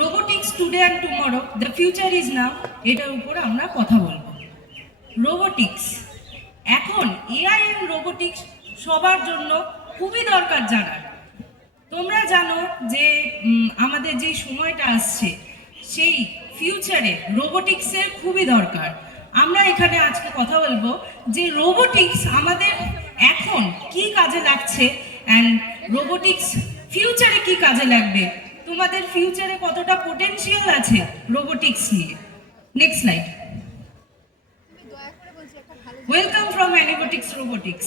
Robotics today and tomorrow, the future is now, এটার উপর আমরা কথা বলবো। রোবোটিক্স এখন এআই এন্ড রোবোটিক্স সবার জন্য খুবই দরকার জানার। তোমরা জানো যে আমাদের যে সময়টা আসছে সেই ফিউচারে রোবোটিক্সের খুবই দরকার। আমরা এখানে আজকে কথা বলবো যে রোবোটিক্স আমাদের এখন কি কাজে লাগছে অ্যান্ড রোবোটিক্স ফিউচারে কি কাজে লাগবে, তোমাদের ফিউচারে কতটা পোটেনশিয়াল আছে রোবোটিক্স নিয়ে। Next slide. Welcome from Anibotics Robotics,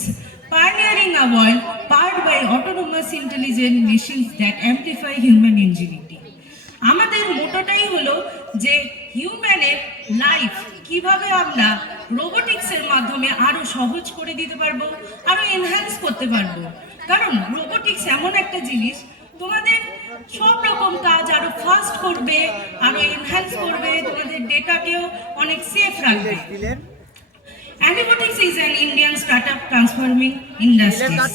pioneering a world powered by autonomous intelligent machines that amplify human ingenuity. আমাদের মোটোটাই হলো যে হিউম্যানের লাইফ কিভাবে আমরা রোবোটিক্সের মাধ্যমে আরো সহজ করে দিতে পারবো, আরো এনহ্যান্স করতে পারবো। কারণ রোবোটিক্স এমন একটা জিনিস তোমাদের সব রকম কাজ আরো ফাস্ট করবে, আরো এনহ্যান্স করবে, তোমাদের ডেটাকেও অনেক সেফ রাখবে। Anibotics is an Indian startup transforming industries.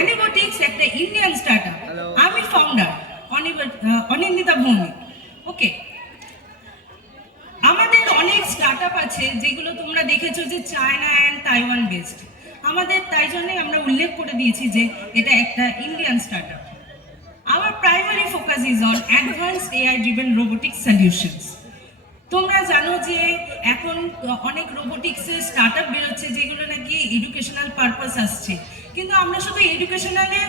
Anibotics একটা ইন্ডিয়ান স্টার্টআপ, আমি ফাউন্ডার অনিন্দিতা ভৌমিক। ওকে, আমাদের অনেক স্টার্টআপ আছে যেগুলো তোমরা দেখেছো যে চায়না অ্যান্ড তাইওয়ান বেসড। আমাদের তাই জন্যই আমরা উল্লেখ করে দিয়েছি যে এটা একটা Indian startup. Our primary focus is on advanced AI driven robotic solutions. তোমরা জানো যে এখন অনেক রোবোটিক্সের স্টার্টআপ বেরোচ্ছে যেগুলো নাকি এডুকেশনাল পারপাস আসছে, কিন্তু আমরা শুধু এডুকেশনালে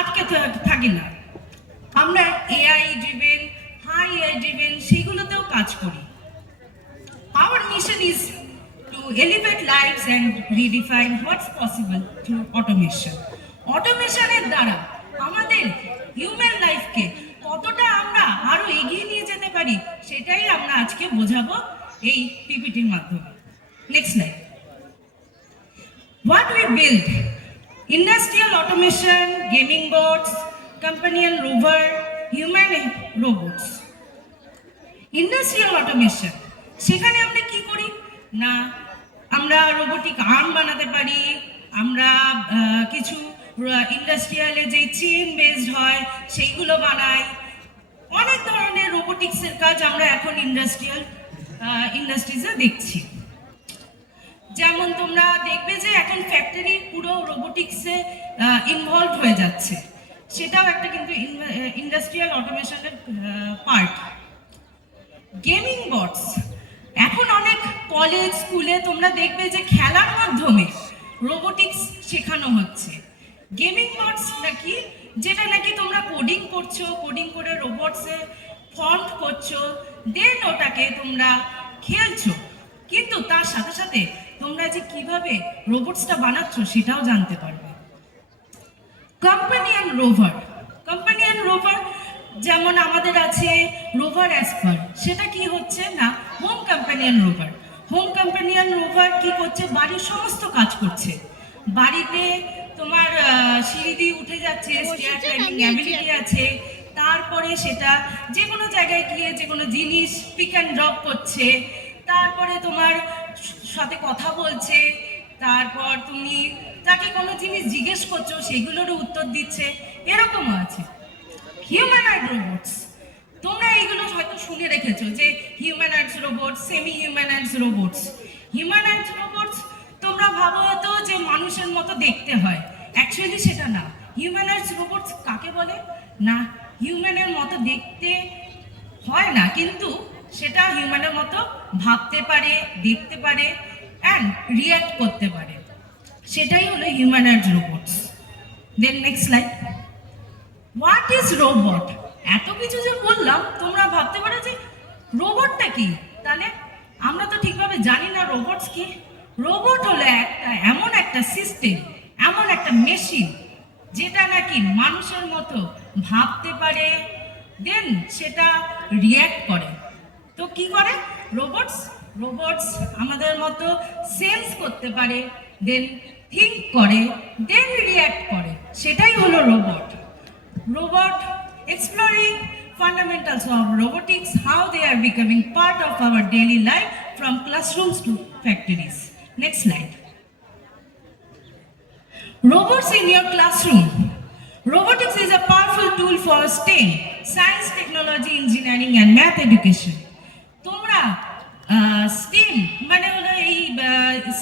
আটকে থাকি না, আমরা AI driven, high AI driven সেগুলোতেও কাজ করি। Our mission is to elevate lives and redefine what's possible through automation. অটোমেশনের দ্বারা আমাদের হিউম্যান লাইফকে কতটা আমরা আরো এগিয়ে নিয়ে যেতে পারি সেটাই আমরা আজকে বোঝাবো এই পিপিটির মাধ্যমে। Next slide. What we build: industrial automation, gaming bots, companion rover, human robots. Industrial automation, সেখানে আমরা কি করি না, আমরা রোবোটিক আর্ম বানাতে পারি, আমরা কিছু ইন্ডাস্ট্রিয়ালে যে চেন বেসড হয় সেইগুলো বানাই। অনেক ধরনের রোবোটিক্সের কাজ আমরা এখন ইন্ডাস্ট্রিজে দেখছি। যেমন তোমরা দেখবে যে এখন ফ্যাক্টরি পুরো রোবোটিক্সে ইনভলভ হয়ে যাচ্ছে, সেটাও একটা কিন্তু ইন্ডাস্ট্রিয়াল অটোমেশনের পার্ট। গেমিং বটস, এখন অনেক কলেজ স্কুলে তোমরা দেখবে যে খেলার মাধ্যমে রোবোটিক্স শেখানো হচ্ছে। গেমিং বটস নাকি, যেটা নাকি তোমরা কোডিং করছো, কোডিং করে রোবটসে ফন্ট করছো, দেন ওটাকে তোমরা খেলছো, কিন্তু তার সাথে সাথে তোমরা যে কিভাবে রোবটসটা বানাচ্ছ সেটাও জানতে পারবে। কম্পানিয়ন রোভার, কম্পানিয়ন রোভার যেমন আমাদের আছে রোভার অ্যাসপার, সেটা কি হচ্ছে না home companion rover. Home companion rover কি করছে, বাড়ির সমস্ত কাজ করছে। বাড়িতে তোমার সিঁড়ি দিয়ে উঠে যাচ্ছে, স্টেয়ার ক্লাইম্বিং অ্যাবিলিটি আছে, তারপরে সেটা যে কোনো জায়গায় গিয়ে যে কোনো জিনিস পিক অ্যান্ড ড্রপ করছে, তারপরে তোমার সাথে কথা বলছে, তারপর তুমি তাকে কোনো জিনিস জিজ্ঞেস করছো সেগুলোরও উত্তর দিচ্ছে, এরকমও আছে। হিউম্যানয়েড রোবটস, তোমরা এইগুলো হয়তো শুনে রেখেছো যে হিউম্যানয়েডস রোবটস, সেমি হিউম্যানয়েডস রোবটস। হিউম্যানয়েডস রোবটস তোমরা ভাবো হয়তো যে মানুষের মতো দেখতে হয়, অ্যাকচুয়ালি সেটা না। হিউম্যানয়েডস রোবটস কাকে বলে না, হিউম্যানের মতো দেখতে হয় না, কিন্তু সেটা হিউম্যানের মতো ভাবতে পারে, দেখতে পারে অ্যান্ড রিয়্যাক্ট করতে পারে, সেটাই হলো humanoids robots. Then next slide. What is robot? এত কিছু যে বললাম, তোমরা ভাবতে পারো যে রোবটটা কি, তাহলে আমরা তো ঠিকভাবে জানি না রোবটস কি। রোবট হলো এমন একটা সিস্টেম, এমন একটা মেশিন যেটা নাকি মানুষের মতো ভাবতে পারে, দেন সেটা রিয়্যাক্ট করে। তো কি করে রোবটস? রোবটস আমাদের মতো সেন্স করতে পারে, দেন থিঙ্ক করে, দেন রিয়্যাক্ট করে, সেটাই হলো robot. Robot exploring fundamentals of robotics, how they are becoming part of our daily life from classrooms to factories. Next slide. Robots in your classroom. Robotics is a powerful tool for STEM, science, technology, engineering and math education. তোমরা stem মানে হলো এই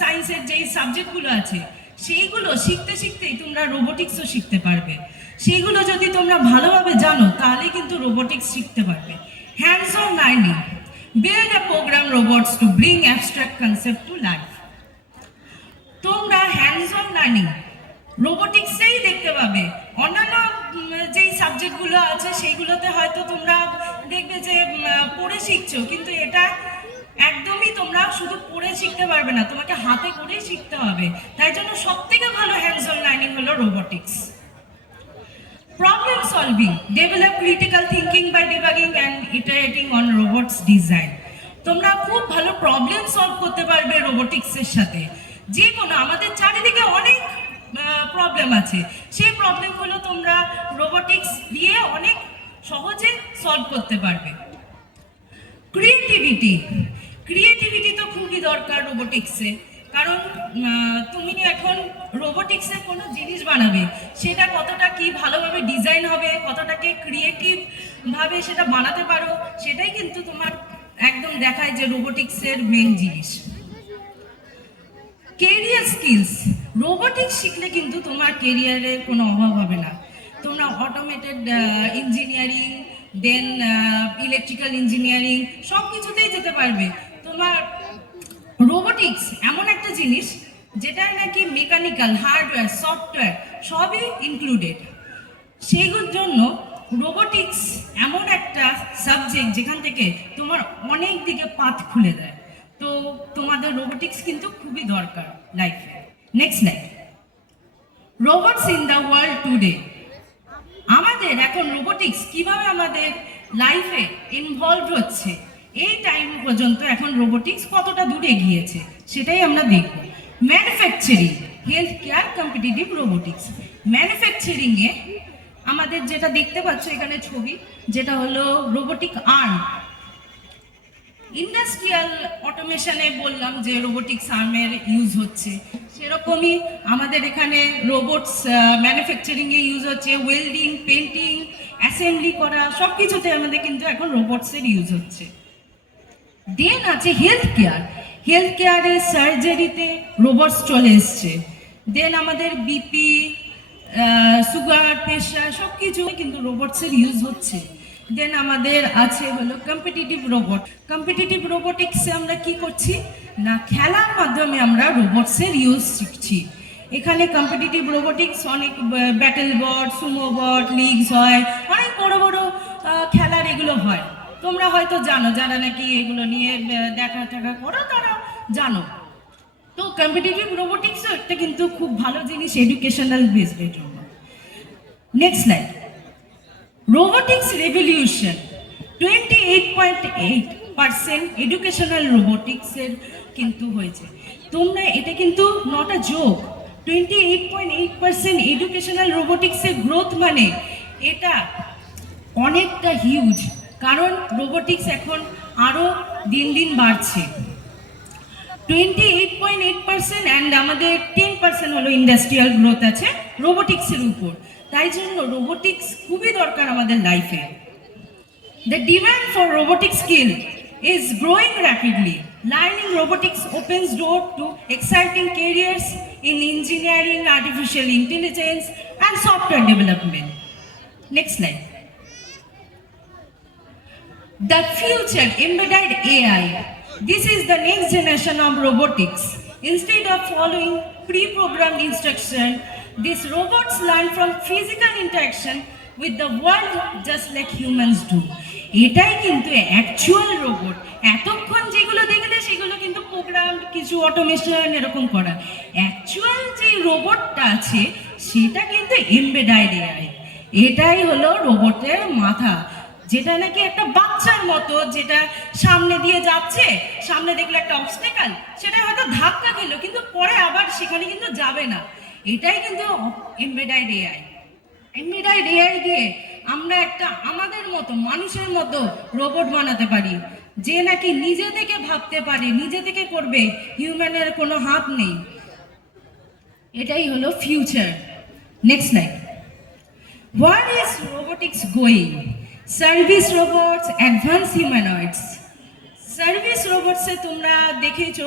সায়েন্সের যেই সাবজেক্টগুলো আছে সেইগুলো শিখতে শিখতেই তোমরা রোবোটিক্সও শিখতে পারবে। সেইগুলো যদি তোমরা ভালোভাবে জানো তাহলে কিন্তু রোবোটিক্স শিখতে পারবে। Hands on learning, build a program robots to bring abstract concept to life. তোমরা হ্যান্ডস অন লার্নিং রোবোটিক্সেই দেখতে পাবে। অন্যান্য যেই সাবজেক্টগুলো আছে সেইগুলোতে হয়তো তোমরা দেখবে যে পড়ে শিখছো, কিন্তু এটা একদমই তোমরা শুধু পড়ে শিখতে পারবে না, তোমাকে হাতে করেই শিখতে হবে। তাই জন্য সব থেকে ভালো হ্যান্ডস অন লার্নিং হলো robotics. Problem solving, develop critical thinking by debugging and iterating on robots design. তোমরা খুব ভালো প্রবলেম সলভ করতে পারবে রোবোটিক্সের সাথে। যে কোনো আমাদের চারিদিকে অনেক প্রবলেম আছে, সেই প্রবলেমগুলো তোমরা রোবোটিক্স দিয়ে অনেক সহজে সলভ করতে পারবে। ক্রিয়েটিভিটি, ক্রিয়েটিভিটি তো খুবই দরকার রোবোটিক্সে, কারণ তুমি এখন রোবোটিক্সের কোনো জিনিস বানাবে, সেটা কতটা কি ভালোভাবে ডিজাইন হবে, কতটাকে ক্রিয়েটিভ ভাবে সেটা বানাতে পারো, সেটাই কিন্তু তোমার একদম দেখায় যে রোবোটিক্সের মেন জিনিস। কেরিয়ার স্কিলস, রোবোটিক্স শিখলে কিন্তু তোমার কেরিয়ারের কোনো অভাব হবে না। তোমরা অটোমেটেড ইঞ্জিনিয়ারিং, দেন ইলেকট্রিক্যাল ইঞ্জিনিয়ারিং সব কিছুতেই যেতে পারবে। তোমার রোবোটিক্স এমন একটা জিনিস যেটা নাকি মেকানিক্যাল, হার্ডওয়্যার, সফটওয়্যার সবই ইনক্লুডেড। সেইগুলোর জন্য রোবোটিক্স এমন একটা সাবজেক্ট যেখান থেকে তোমার অনেক দিকে পাথ খুলে দেয়। তো তোমাদের রোবোটিক্স কিন্তু খুবই দরকার লাইফে। Next life, robots in the world today. আমাদের এখন রোবোটিক্স কিভাবে আমাদের লাইফে ইনভলভ হচ্ছে, এই টাইম পর্যন্ত এখন রোবোটিক্স কতটা দূরে গিয়েছে সেটাই আমরা দেখব। Manufacturing, health care, competitive robotics. ম্যানুফ্যাকচারিংয়ে আমাদের যেটা দেখতে পাচ্ছ এখানে ছবি, যেটা হলো রোবোটিক আর্ম। ইন্ডাস্ট্রিয়াল অটোমেশনে বললাম যে রোবোটিক্স আর্মের ইউজ হচ্ছে, সেরকমই আমাদের এখানে রোবটস ম্যানুফ্যাকচারিংয়ে ইউজ হচ্ছে। ওয়েল্ডিং, পেন্টিং, অ্যাসেম্বলি করা সব কিছুতে আমাদের কিন্তু এখন রোবটসের ইউজ হচ্ছে। দেন আছে হেলথ কেয়ার, হেলথ কেয়ারে সার্জারিতে রোবটস চলে এসছে। দেন আমাদের বিপি, সুগার, প্রেশার সব কিছু কিন্তু রোবটসের ইউজ হচ্ছে। দেন আমাদের আছে হলো কম্পিটিটিভ রোবট। কম্পিটিটিভ রোবোটিক্সে আমরা কি করছি না, খেলার মাধ্যমে আমরা রোবটসের ইউজ শিখছি। এখানে কম্পিটিটিভ রোবোটিক্স অনেক ব্যাটেল বট, সুমো বট, লিগস হয়, অনেক বড় বড় খেলার এগুলো হয়। তোমরা হয়তো জানো, যারা নাকি এগুলো নিয়ে দেখা টাকা করো তারা জানো। তো কম্পিটিটিভ রোবোটিক্সও একটা কিন্তু খুব ভালো জিনিস এডুকেশনাল বেসডের জন্য। Next slide, robotics revolution. 28.8% educational রোবোটিক্সের কিন্তু হয়েছে। তোমরা এটা কিন্তু নট আ জোক, 28.8% এডুকেশনাল রোবোটিক্সের গ্রোথ মানে এটা অনেকটা হিউজ, কারণ রোবোটিক্স এখন আরও দিন দিন বাড়ছে। 28.8% অ্যান্ড আমাদের 10% হলো ইন্ডাস্ট্রিয়াল গ্রোথ আছে রোবোটিক্সের উপর। তাই জন্য রোবোটিক্স খুবই দরকার আমাদের লাইফে। The demand for robotic skill is growing rapidly. Learning robotics opens door to exciting careers in engineering, artificial intelligence, and software development. Next slide. The future embedded AI. This is the next generation of robotics. Instead of following pre-programmed instruction, these robots learn from physical interaction with the world just like humans do. এটাই কিন্তু actual robot. এতক্ষণ যেগুলো দেখলে সেগুলো কিন্তু programme, কিছু automation এরকম করা। অ্যাকচুয়াল যে রোবটটা আছে সেটা কিন্তু এমবেডেড এআই। এটাই হলো রোবটের মাথা, যেটা নাকি একটা বাচ্চার মতো, যেটা সামনে দিয়ে যাচ্ছে, সামনে দেখলে একটা অবস্টেকাল, সেটা হয়তো ধাক্কা খেলো কিন্তু পরে আবার সেখানে কিন্তু যাবে না। এটাই কিন্তু এমবেডেড এআই। এমবেডেড এআই দিয়ে আমরা একটা আমাদের মতো মানুষের মতো রোবট বানাতে পারি, যে নাকি নিজে থেকে ভাবতে পারে, নিজে থেকে করবে, হিউম্যানের কোনো হাত নেই। এটাই হলো future. Next line, where is robotics going? Service robots, advance humanoids. Service রোবটসে তোমরা দেখেছো